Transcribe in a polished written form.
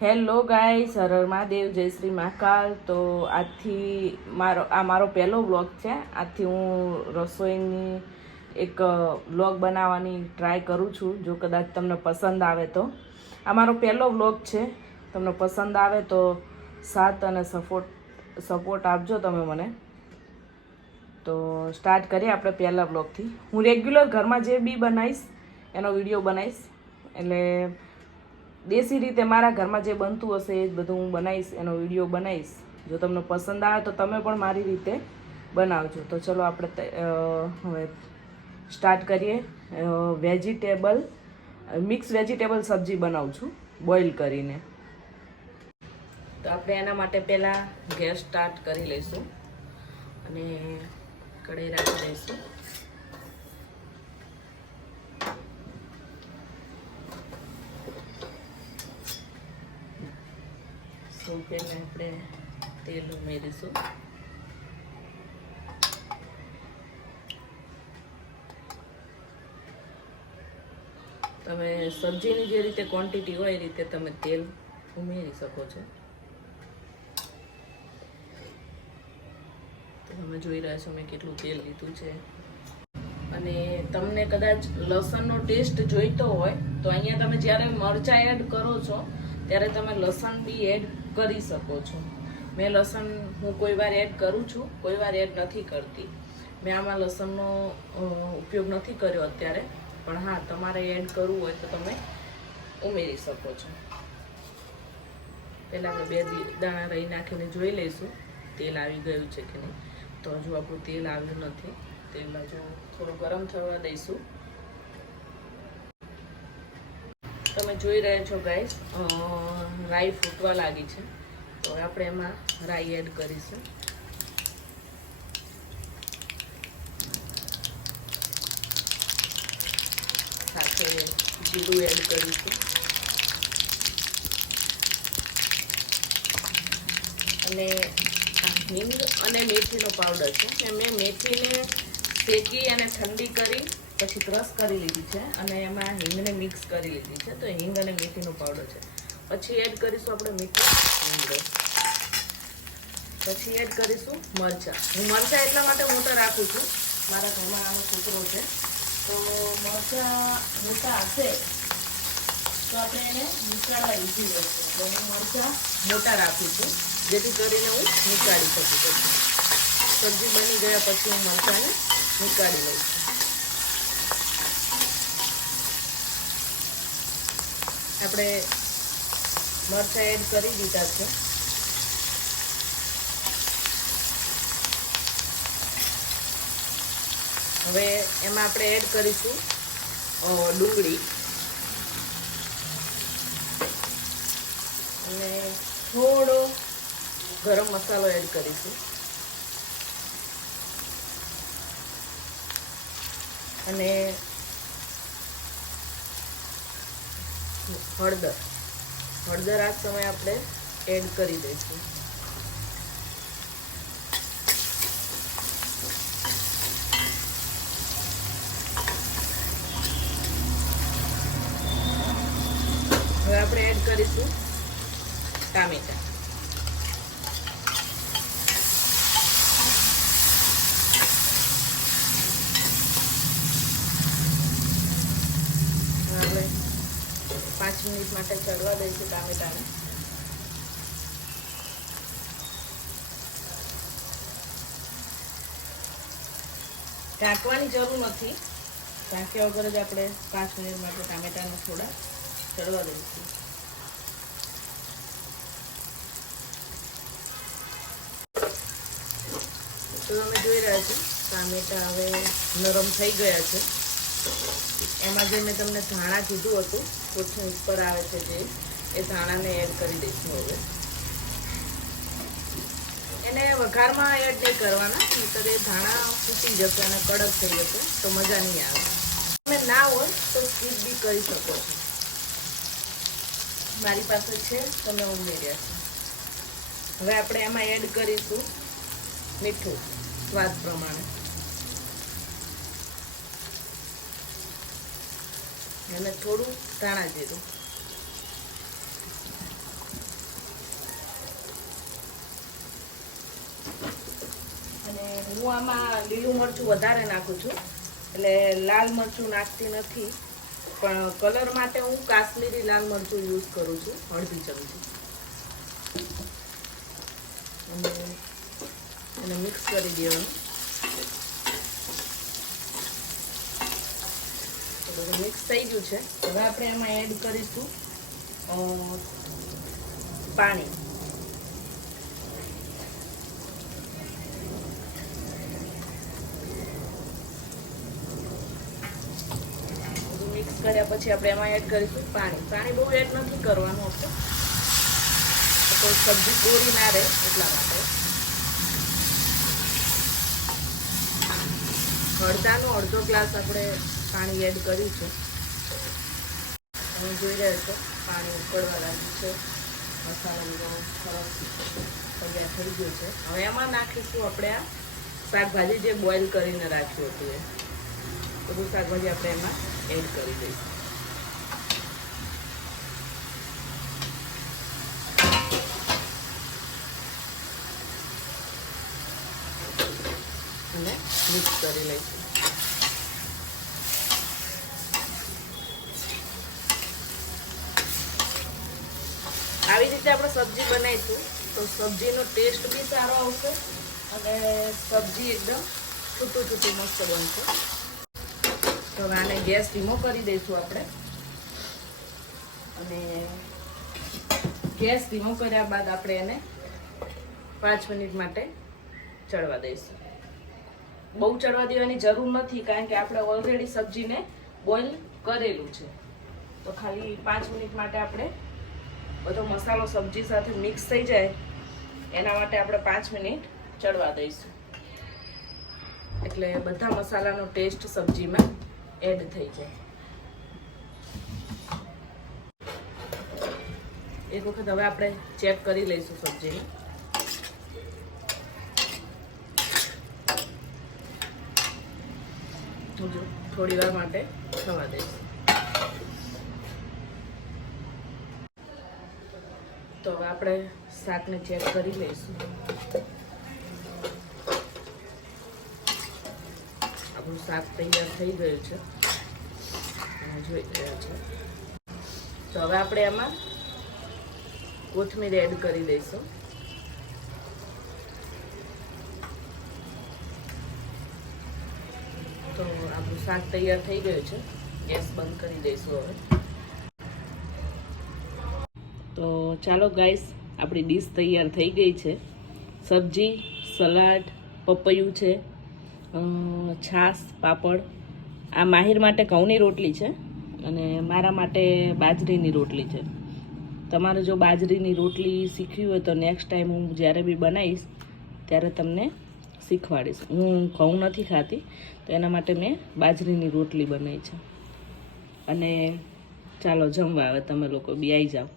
Hello guys, Har Har Mahadev, જય શ્રી મહાકાલ. તો આજથી મારો પહેલો વ્લોગ છે. આજથી હું રસોઈની એક વ્લોગ બનાવવાની ટ્રાય કરું છું. જો કદાચ તમને પસંદ આવે તો આ મારો પહેલો વ્લોગ છે. તમને પસંદ આવે તો સાથ અને સપોર્ટ આપજો તમે મને. તો સ્ટાર્ટ કરીએ આપણે પહેલા વ્લોગથી. હું રેગ્યુલર ઘરમાં જે બી બનાવીશ એનો વિડીયો બનાવીશ. એટલે દેશી રીતે મારા ઘરમાં જે બનતું હશે એ જ બધું હું બનાવીશ, એનો વિડીયો બનાવીશ. જો તમને પસંદ આવે તો તમે પણ મારી રીતે બનાવજો. તો ચલો આપણે હવે સ્ટાર્ટ કરીએ. મિક્સ વેજીટેબલ સબ્જી બનાવું છું બોઇલ કરીને. તો આપણે એના માટે પહેલાં ગેસ સ્ટાર્ટ કરી લઈશું અને કઢાઈ રાખી દઈશું. સૌ પહેલાં આપણે તેલ ઉમેરીશું. તમે સબ્જીની જે રીતે ક્વોન્ટિટી હોય એ રીતે તમે તેલ ઉમેરી શકો છો. તમે જોઈ રહ્યા છો મેં કેટલું તેલ લીધું છે. અને તમને કદાચ લસણનો ટેસ્ટ જોઈતો હોય તો અહીંયા તમે જ્યારે મરચાં એડ કરો છો ત્યારે તમે લસણ બી એડ કરી શકો છો. મેં લસણ હું કોઈ વાર એડ કરું છું, કોઈ વાર એડ નથી કરતી. મેં આમાં લસણનો ઉપયોગ નથી કર્યો અત્યારે, પણ હા, તમારે એડ કરવું હોય તો તમે ઉમેરી શકો છો. પહેલાં આપણે 2 દાણા રહી નાખીને જોઈ લઈશું તેલ આવી ગયું છે કે નહીં. તો હજુ આપણું તેલ આવ્યું નથી. તેલ હજુ થોડું ગરમ થવા દઈશું. તમે જોઈ રહ્યા છો ગાઈસ, રાઈ ફૂટવા લાગી છે. તો આપણે એમાં રાઈ એડ કરીશું. સાથે જીરું એડ કરીશું અને હિંગ અને મેથીનો પાવડર છે. મેં મેથીને શેકી અને ઠંડી કરી પછી ક્રશ કરી લીધી છે અને એમાં હિંગને મિક્સ કરી લીધી છે. તો હિંગ અને મેથીનો પાવડર છે. પછી એડ કરીશું આપણે મીઠું લીમડો. પછી એડ કરીશું મરચાં. હું મરચાં એટલા માટે મોટા રાખું છું, મારા ઘરમાં આનો છોકરો છે, તો મરચાં મોટા હશે તો આપણે એને નીકાળવા ઈઝી રહેશે. તો હું મરચાં મોટા રાખું છું જેથી કરીને હું નીકાળી શકું. પછી સબ્જી બની ગયા પછી હું મરચાંને નીકાળી લઉં છું. આપણે મરચાં એડ કરી દીધા છે. હવે એમાં આપણે એડ કરીશું ડુંગળી અને થોડો ગરમ મસાલો એડ કરીશું અને હળદર આ સમયે આપણે એડ કરી દઈશું. હવે આપણે એડ કરીશું ટામેટા. હવે 5 મિનિટ માટે ચડવા દઈશું ટામેટાને. ઢાંકવાની જરૂર નથી, ઢાંક્યા વગર જ આપણે 5 મિનિટ માટે ટામેટાને થોડા ચડવા દઈશું. તો તમે જોઈ રહ્યા છો ટામેટા હવે નરમ થઈ ગયા છે. એમાં જે મેં તમને ધાણા કીધું હતું, કોથળી ઉપર આવે છે જે, એ ધાણાને એડ કરી દઈશું. હવે એને વઘારમાં એડ નહીં કરવાના, નહીંતર એ ધાણા ફૂટી જશે અને કડક થઈ જશે તો મજા નહીં આવે. તમે ના હોય તો સ્કીપ બી કરી શકો છો. મારી પાસે છે, તમે ઉમેર્યા છે. હવે આપણે એમાં એડ કરીશું મીઠું સ્વાદ પ્રમાણે અને થોડું ધાણા જીરું. હું આમાં લીલું મરચું વધારે નાખું છું, એટલે લાલ મરચું નાખતી નથી, પણ કલર માટે હું કાશ્મીરી લાલ મરચું યુઝ કરું છું, અડધી ચમચી. અને એને મિક્સ કરી દેવાનું. બધું મિક્સ થઈ ગયું છે. હવે આપણે એમાં એડ કરીશું પાણી. મિક્સ કર્યા પછી આપણે એમાં એડ કરીશું પાણી. પાણી બહુ એડ નથી કરવાનું આપણે, તો સબ્જી કોરી ના રહે એટલા માટે. અડધાનો અડધો ગ્લાસ આપણે પાણી એડ કર્યું છે. તમે જોઈ રહ્યા છો પાણી ઉકળવા લાગ્યું છે. મસાલો સરસ તૈયાર થઈ ગયો છે. હવે એમાં નાખીશું આપણે આ શાકભાજી જે બોઇલ કરીને રાખ્યું હતું એ બધું શાકભાજી આપણે એમાં એડ કરી દઈશું. અને મિક્સ કરી લઈશું. આવી રીતે આપણે સબ્જી બનાવીશું તો સબ્જીનો ટેસ્ટ બી સારો આવશે અને સબ્જી એકદમ છૂટું છૂટું મસ્ત બનશે. તો હવે આને ગેસ ધીમો કરી દઈશું આપણે. અને ગેસ ધીમો કર્યા બાદ આપણે એને 5 મિનિટ માટે ચડવા દઈશું. બહુ ચડવા દેવાની જરૂર નથી, કારણ કે આપણે ઓલરેડી સબ્જીને બોઇલ કરેલું છે. તો ખાલી 5 મિનિટ માટે આપણે બધો મસાલો સબ્જી સાથે મિક્સ થઈ જાય એના માટે આપણે 5 મિનિટ ચડવા દઈશું, એટલે બધા મસાલાનો ટેસ્ટ સબ્જીમાં એડ થઈ જાય. એક વખત હવે આપણે ચેક કરી લઈશું સબ્જીને. થોડી વાર માટે થવા દઈશું. તો હવે આપણે શાકને ચેક કરી લઈશું. આપણું શાક તૈયાર થઈ ગયું છે, જોઈ રહ્યા છો. તો હવે આપણે એમાં કોથમીર એડ કરી દઈશું. તો આપણું શાક તૈયાર થઈ ગયું છે. ગેસ બંધ કરી દઈશું હવે. તો ચાલો ગાઈસ, આપણી ડીશ તૈયાર થઈ ગઈ છે. સબ્જી, સલાડ, પપૈયું છે, છાશ, પાપડ. આ માહિર માટે ઘઉંની રોટલી છે અને મારા માટે બાજરીની રોટલી છે. તમારે જો બાજરીની રોટલી શીખવી હોય તો નેક્સ્ટ ટાઈમ હું જ્યારે બી બનાવીશ ત્યારે તમને શીખવાડીશ. હું ઘઉં નથી ખાતી તો એના માટે મેં બાજરીની રોટલી બનાવી છે. અને ચાલો જમવા, હવે તમે લોકો બી આવી જાઓ.